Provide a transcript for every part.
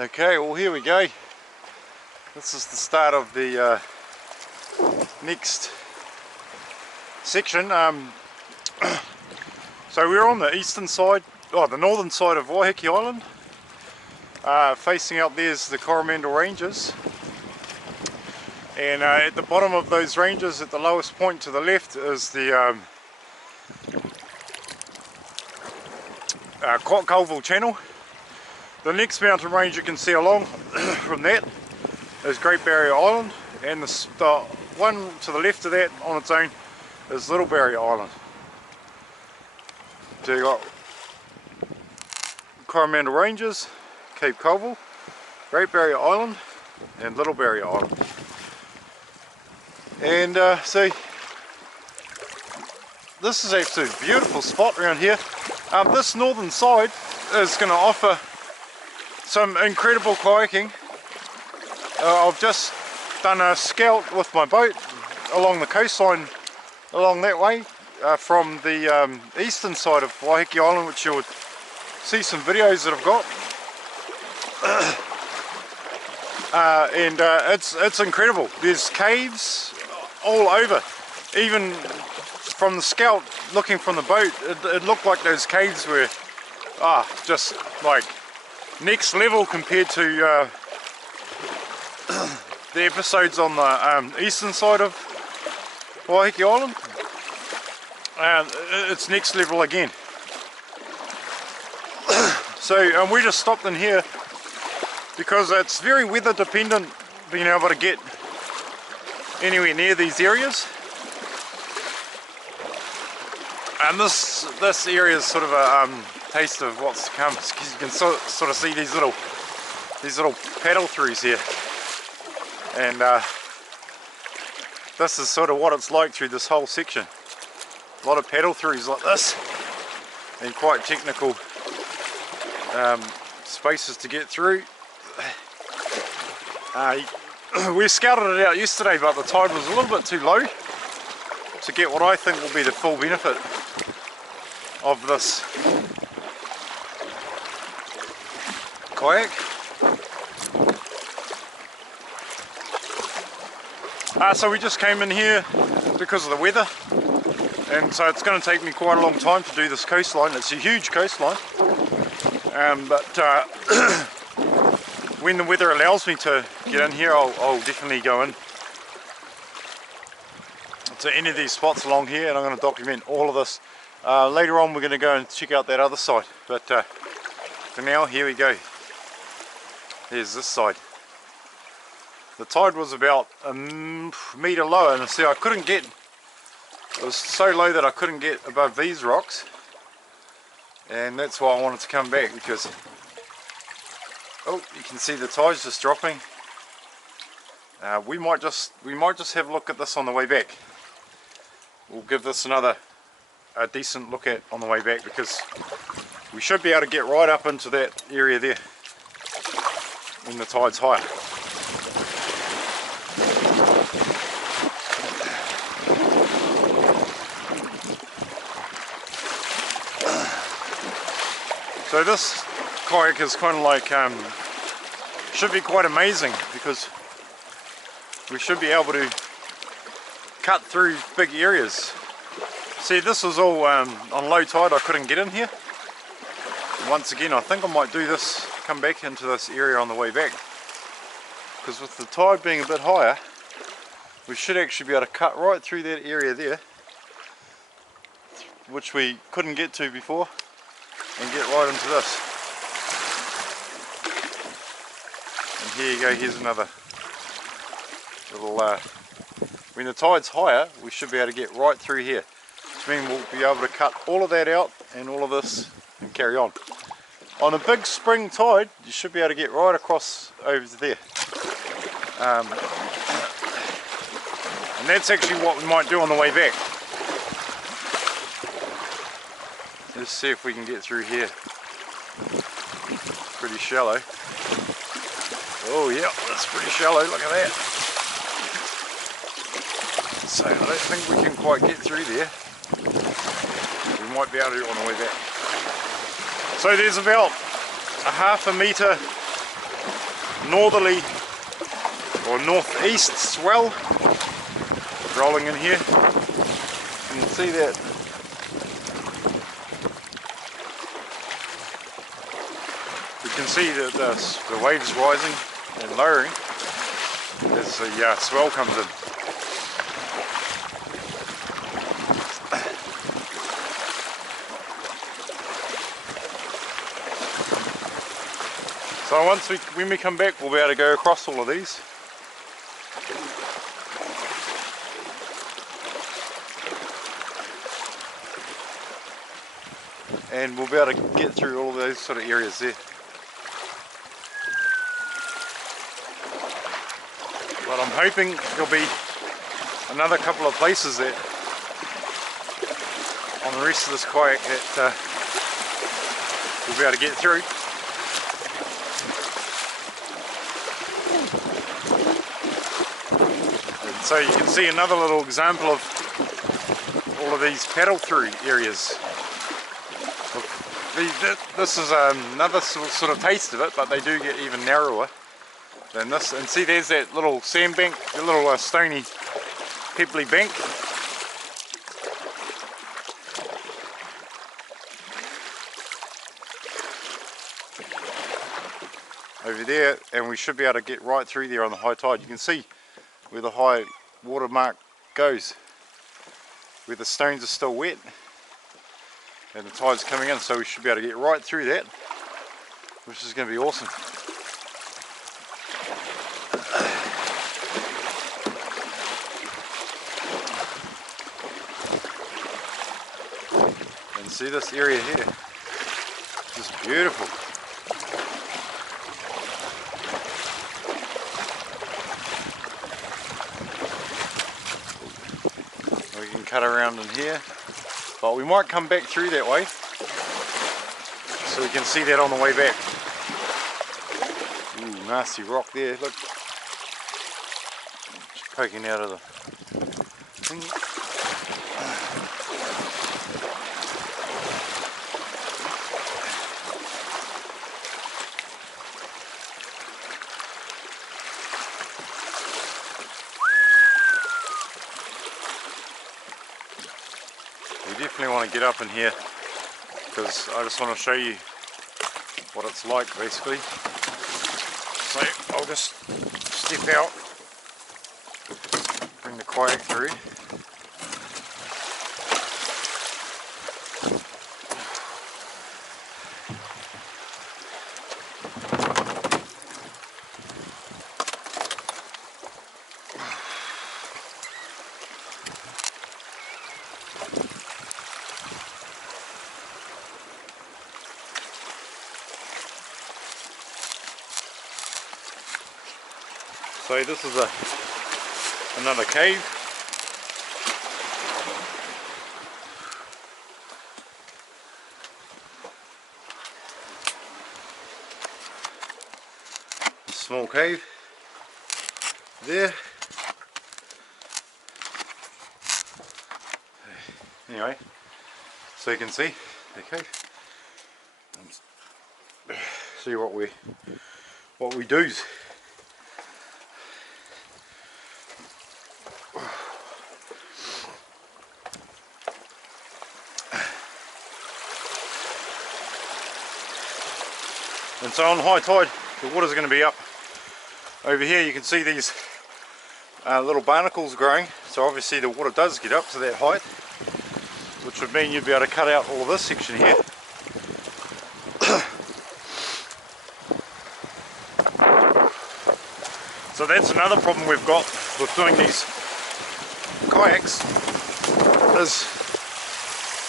Okay, well here we go. This is the start of the next section. So we're on the eastern side, the northern side of Waiheke Island. Facing out there is the Coromandel Ranges. And at the bottom of those ranges, at the lowest point to the left, is the Colville Channel. The next mountain range you can see along from that is Great Barrier Island, and the one to the left of that on its own is Little Barrier Island. So you got Coromandel Ranges, Cape Colville, Great Barrier Island and Little Barrier Island. And see, this is actually a beautiful spot around here. This northern side is going to offer some incredible kayaking. I've just done a scout with my boat along the coastline along that way from the eastern side of Waiheke Island, which you would see some videos that I've got. It's incredible. There's caves all over. Even from the scout looking from the boat, it looked like those caves were just like next level compared to the episodes on the eastern side of Waiheke Island. It's next level again. So we just stopped in here because it's very weather dependent being able to get anywhere near these areas. And this area is sort of a taste of what's to come. You can sort of see these little paddle throughs here, and this is sort of what it's like through this whole section. A lot of paddle throughs like this, and quite technical spaces to get through. We scouted it out yesterday, but the tide was a little bit too low to get what I think will be the full benefit of this kayak. So we just came in here because of the weather, and so it's going to take me quite a long time to do this coastline. It's a huge coastline, but when the weather allows me to get in here, I'll definitely go in to any of these spots along here, and I'm going to document all of this. Later on we're going to go and check out that other side, but for now, here we go. Here's this side. The tide was about a metre lower, and see, it was so low that I couldn't get above these rocks, and that's why I wanted to come back, because you can see the tide's just dropping. We might just have a look at this on the way back. We'll give this a decent look at on the way back, because we should be able to get right up into that area there when the tide's higher. So this kayak is kind of like, should be quite amazing, because we should be able to cut through big areas. See, this was all on low tide. I couldn't get in here. Once again, I think I might do this, come back into this area on the way back, because with the tide being a bit higher, we should actually be able to cut right through that area there, which we couldn't get to before, and get right into this. And here you go, here's another little, when the tide's higher, we should be able to get right through here, which means we'll be able to cut all of that out and all of this and carry on. On a big spring tide, you should be able to get right across over to there. And that's actually what we might do on the way back. Let's see if we can get through here. It's pretty shallow. Oh yeah, that's pretty shallow, look at that. So I don't think we can quite get through there. We might be able to do it on the way back. So there's about a half a metre northerly or northeast swell rolling in here. You can see that. You can see that the waves rising and lowering as the swell comes in. So when we come back, we'll be able to go across all of these. And we'll be able to get through all of those sort of areas there. But I'm hoping there'll be another couple of places that on the rest of this kayak that we'll be able to get through. And so you can see another little example of all of these paddle through areas. This is another sort of taste of it, but they do get even narrower than this. And see, there's that little sandbank, the little stony pebbly bank. Over there, and we should be able to get right through there on the high tide. You can see where the high water mark goes, where the stones are still wet and the tide's coming in, so we should be able to get right through that, which is going to be awesome. And see this area here, just beautiful. We can cut around in here. But we might come back through that way, so we can see that on the way back. Ooh, nasty rock there, look. Just poking out of the thing. We definitely want to get up in here because I just want to show you what it's like basically. So I'll just step out, bring the kayak through. So this is another cave. A small cave there. Anyway, so you can see the cave. See what we do. And so on high tide, the water's going to be up. Over here you can see these little barnacles growing, so obviously the water does get up to that height, which would mean you'd be able to cut out all of this section here. So that's another problem we've got with doing these kayaks, is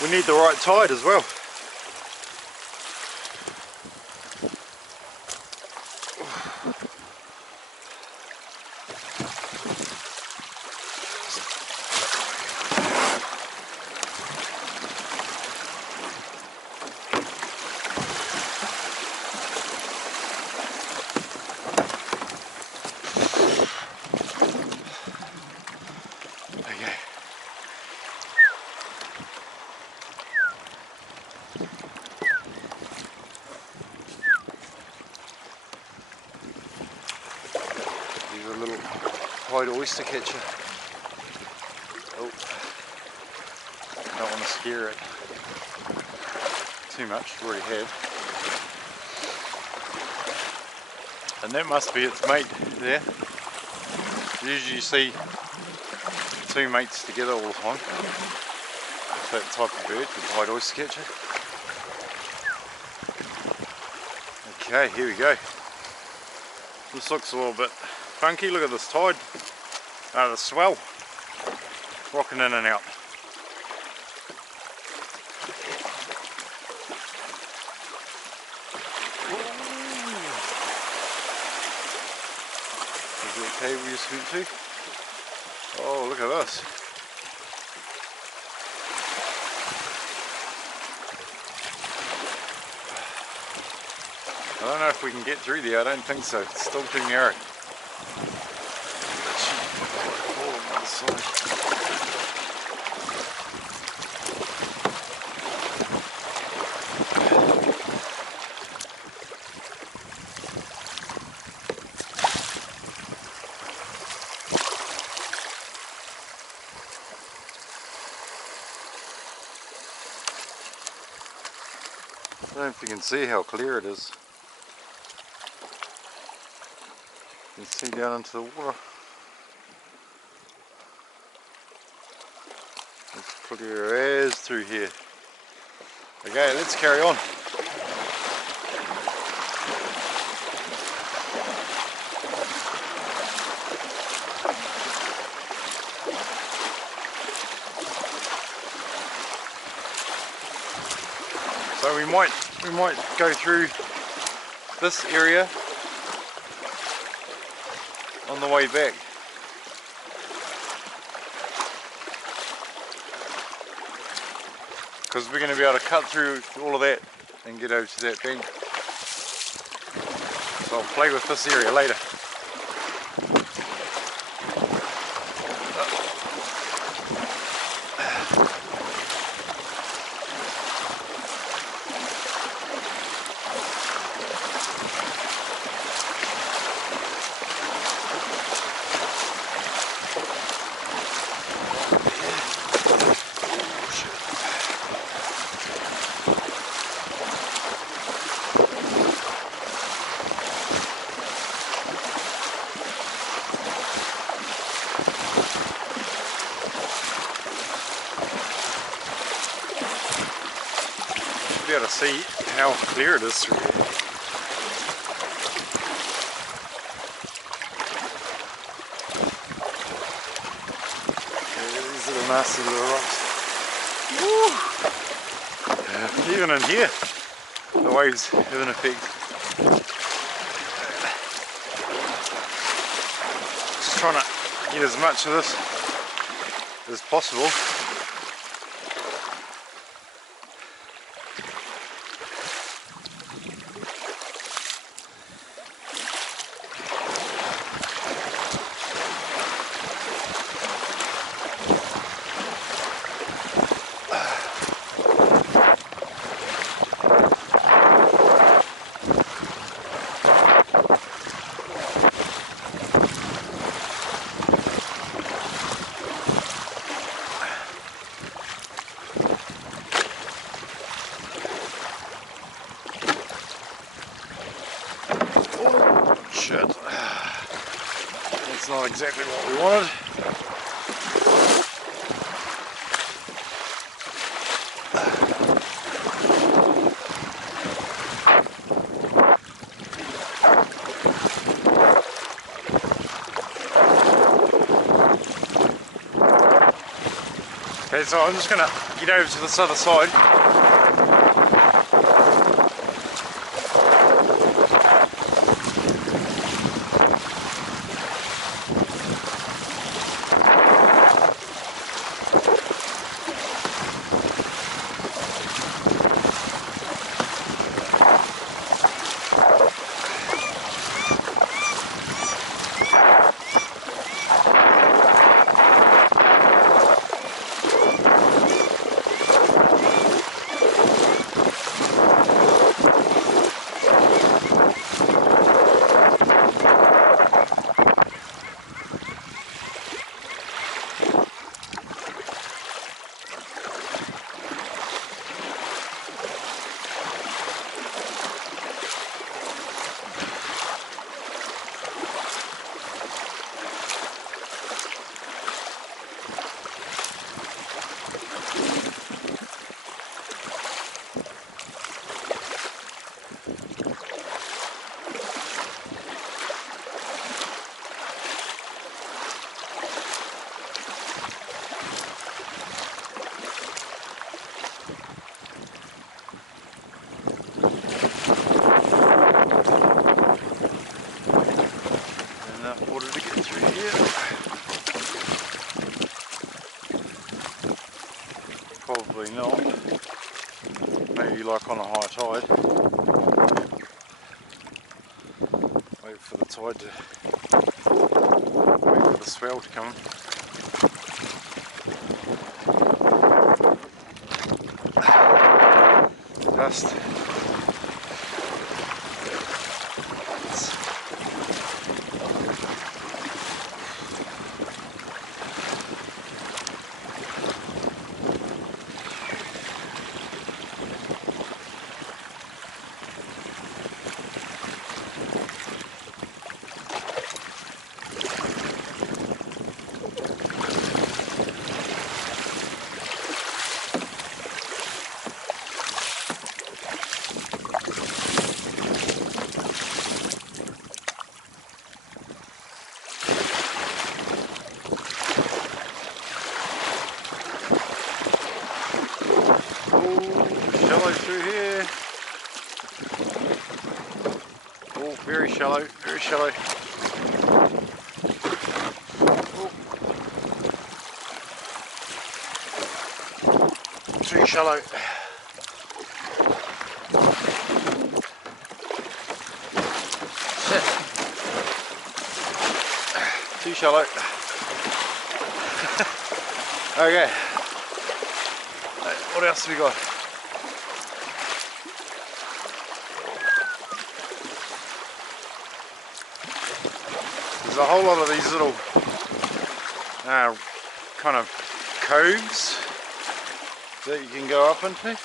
we need the right tide as well. tide oyster catcher. Oh, I don't want to scare it too much, already have. And that must be its mate there. Usually you see two mates together all the time. With that type of bird, the tide oyster catcher. Okay, here we go. This looks a little bit funky. Look at this tide. The swell rocking in and out. Is that cave we just went to? Oh, look at this. I don't know if we can get through there. I don't think so. It's still too narrow. I don't know if you can see how clear it is. You can see down into the water. It's clear as through here. Okay, let's carry on. So we might go through this area on the way back. Because we're going to be able to cut through all of that and get over to that bank. So I'll play with this area later. Be able to see how clear it is through here. Okay, these little nasty little rocks. Woo! Even in here, the waves have an effect. Just trying to get as much of this as possible. Shit. That's not exactly what we wanted. Okay, so I'm just going to get over to this other side. for the tide to wait for the swell to come. Dust. Shallow through here. Oh, very shallow, very shallow. Oh. Too shallow. Shit. Too shallow. Okay. What else have we got? There's a whole lot of these little kind of coves that you can go up into.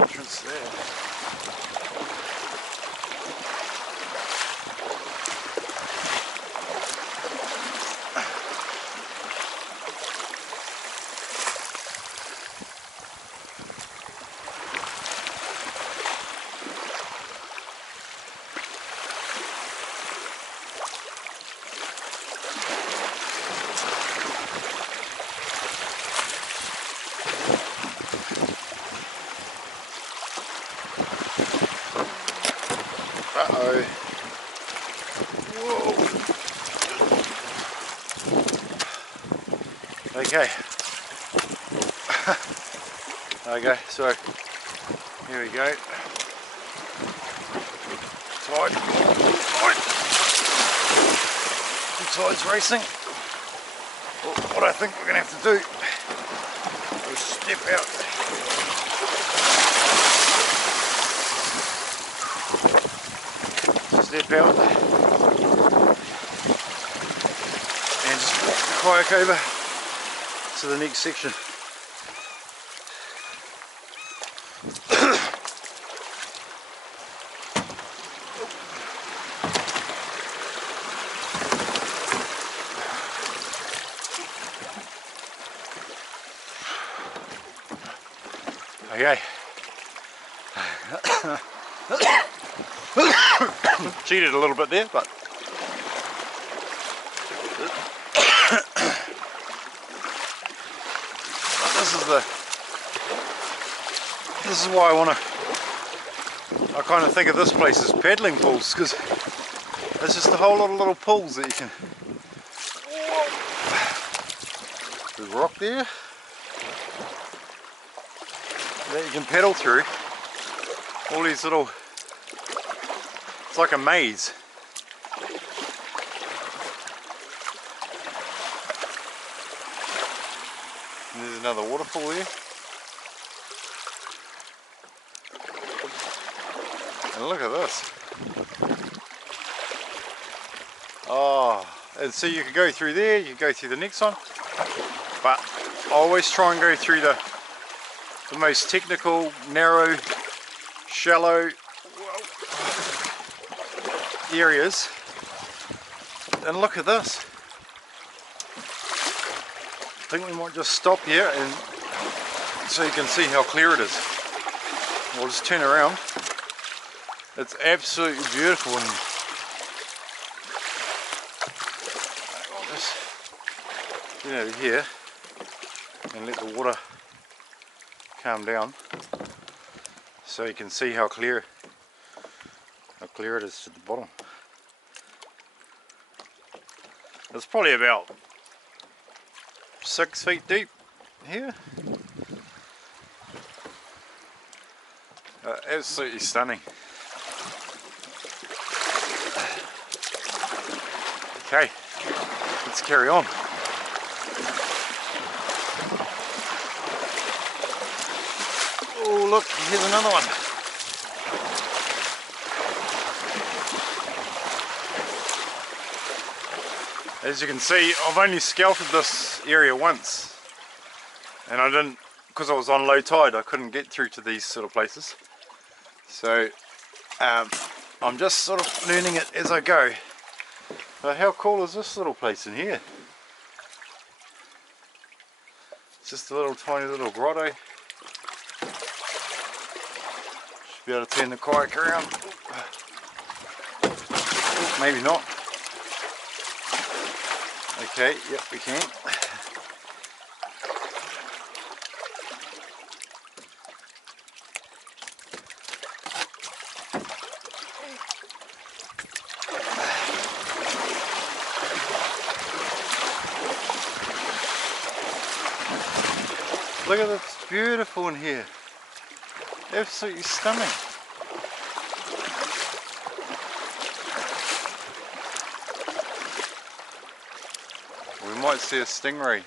Entrance there. Uh-oh. Whoa. Okay. Okay, so here we go. Tide. The tide's racing. What I think we're going to have to do is step out. Step out and just walk the kayak over to the next section. Okay. Cheated a little bit there, but this is why I kind of think of this place as paddling pools, because there's just a whole lot of little pools that you can. Big rock there that you can paddle through. All these little. It's like a maze. And there's another waterfall there. And look at this. Oh, and so you could go through there, you could go through the next one. But I always try and go through the most technical, narrow, shallow areas. And look at this. I think we might just stop here and so you can see how clear it is. We'll just turn around. It's absolutely beautiful. And I'll just get over here and let the water calm down so you can see how clear it is to the bottom. It's probably about 6 feet deep here. Absolutely stunning. Okay, let's carry on. Oh look, here's another one. As you can see, I've only scouted this area once, and I didn't, because I was on low tide, I couldn't get through to these sort of places. So I'm just sort of learning it as I go. But how cool is this little place in here? It's just a little tiny little grotto. Should be able to turn the kayak around. Maybe not. Okay, yep, we can. Look at this, it's beautiful in here. Absolutely stunning. We might see a stingray.